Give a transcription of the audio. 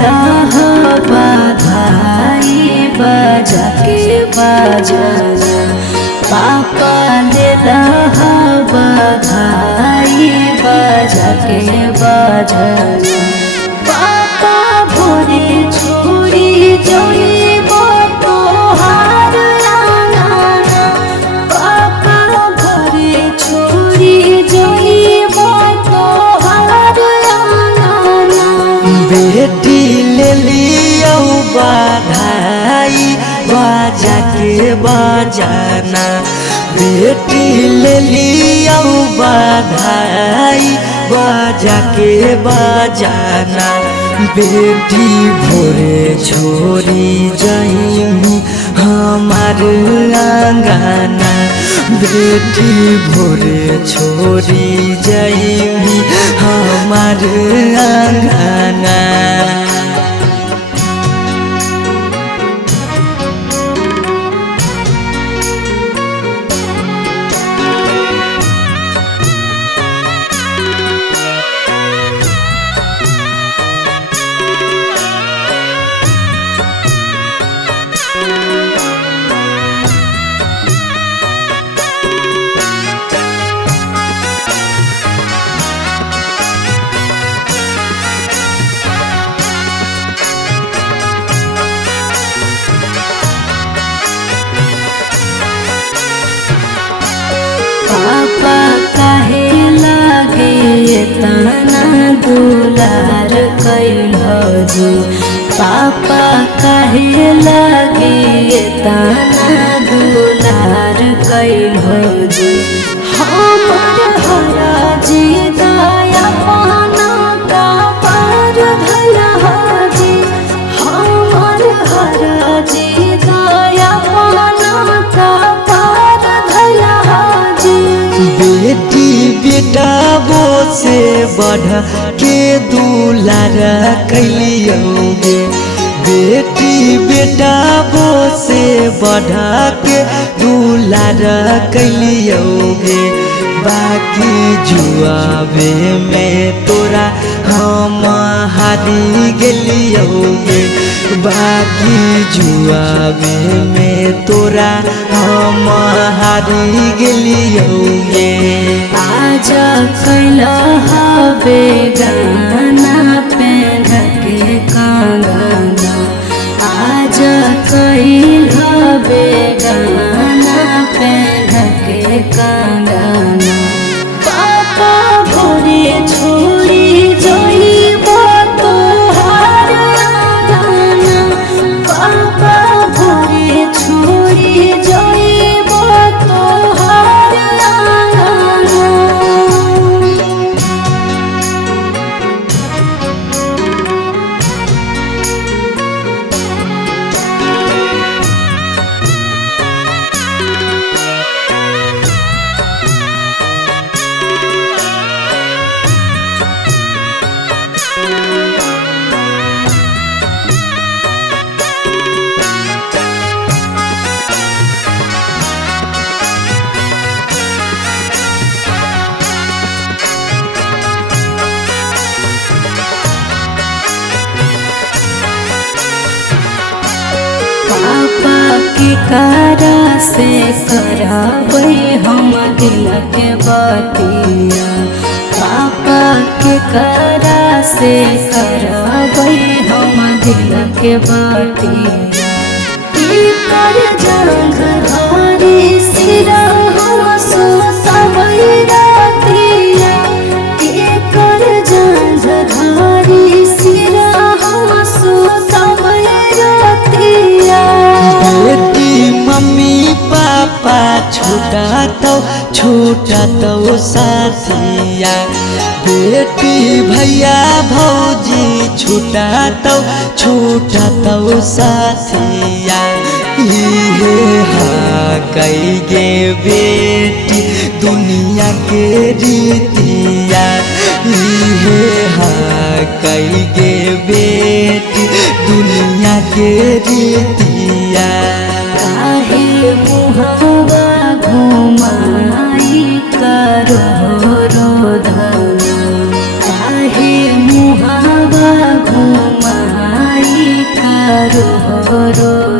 देला बधाई बजा के बजना पापा देला बधाई बजा के बजना पापा भोरे छोड़ी जइब तोहार आंगना पापा भोरे छोड़ी जइब तोहार आंगना बेटी ले लियो बधाई बजा के बजाना बेटी ले लियो बधाई बजा के बजाना बेटी भोरे छोड़ी जाइमी हमार आंगना बेटी भोरे छोड़ी जाइमी हमार आंगना पापा काहे लागे तना दुलार कैलहो जी पापा काहे लागे तना दुलार कैलहो जी हमर हरा जी दया पाना का पार धला जी हमर हरा जी दया पाना का पार धला बेटी बेटा वो से बढ़ के दुलार कैलियोगे बेटी बेटा वो से बढ़ के दुलार कैलियोगे बाकी जुआवे में तोरा हम हारी गेलियोगे बाकी जुआवे में तोरा हम हारी गेलियोगे आज कैला हवे गाना पेन के कंगना आज कैल हवे गाना पेन के कंगना पापा भोरे छोड़ी जइब तोहार आंगना पापा भोरे छोड़ी जइब तोहार आंगना पापा के कारा से कराबै हम दिल के बतिया पापा के कारा से कराबै हम दिल के बतिया कर जंग धारी सिरा हम सोसबै रातिया कर जंग धारी सिरा हम सोसबै रातिया बेटी मम्मी पापा छूटा तो साथिया बेटी भैया भौजी छूटा तो साथिया इहे कई गे बेटी दुनिया के रीतिया इहे कई गे बेटी दुनिया के रीतिया काहे मुहावा घुमाई करो रोधना काहे मुहावा घुमाई रो रो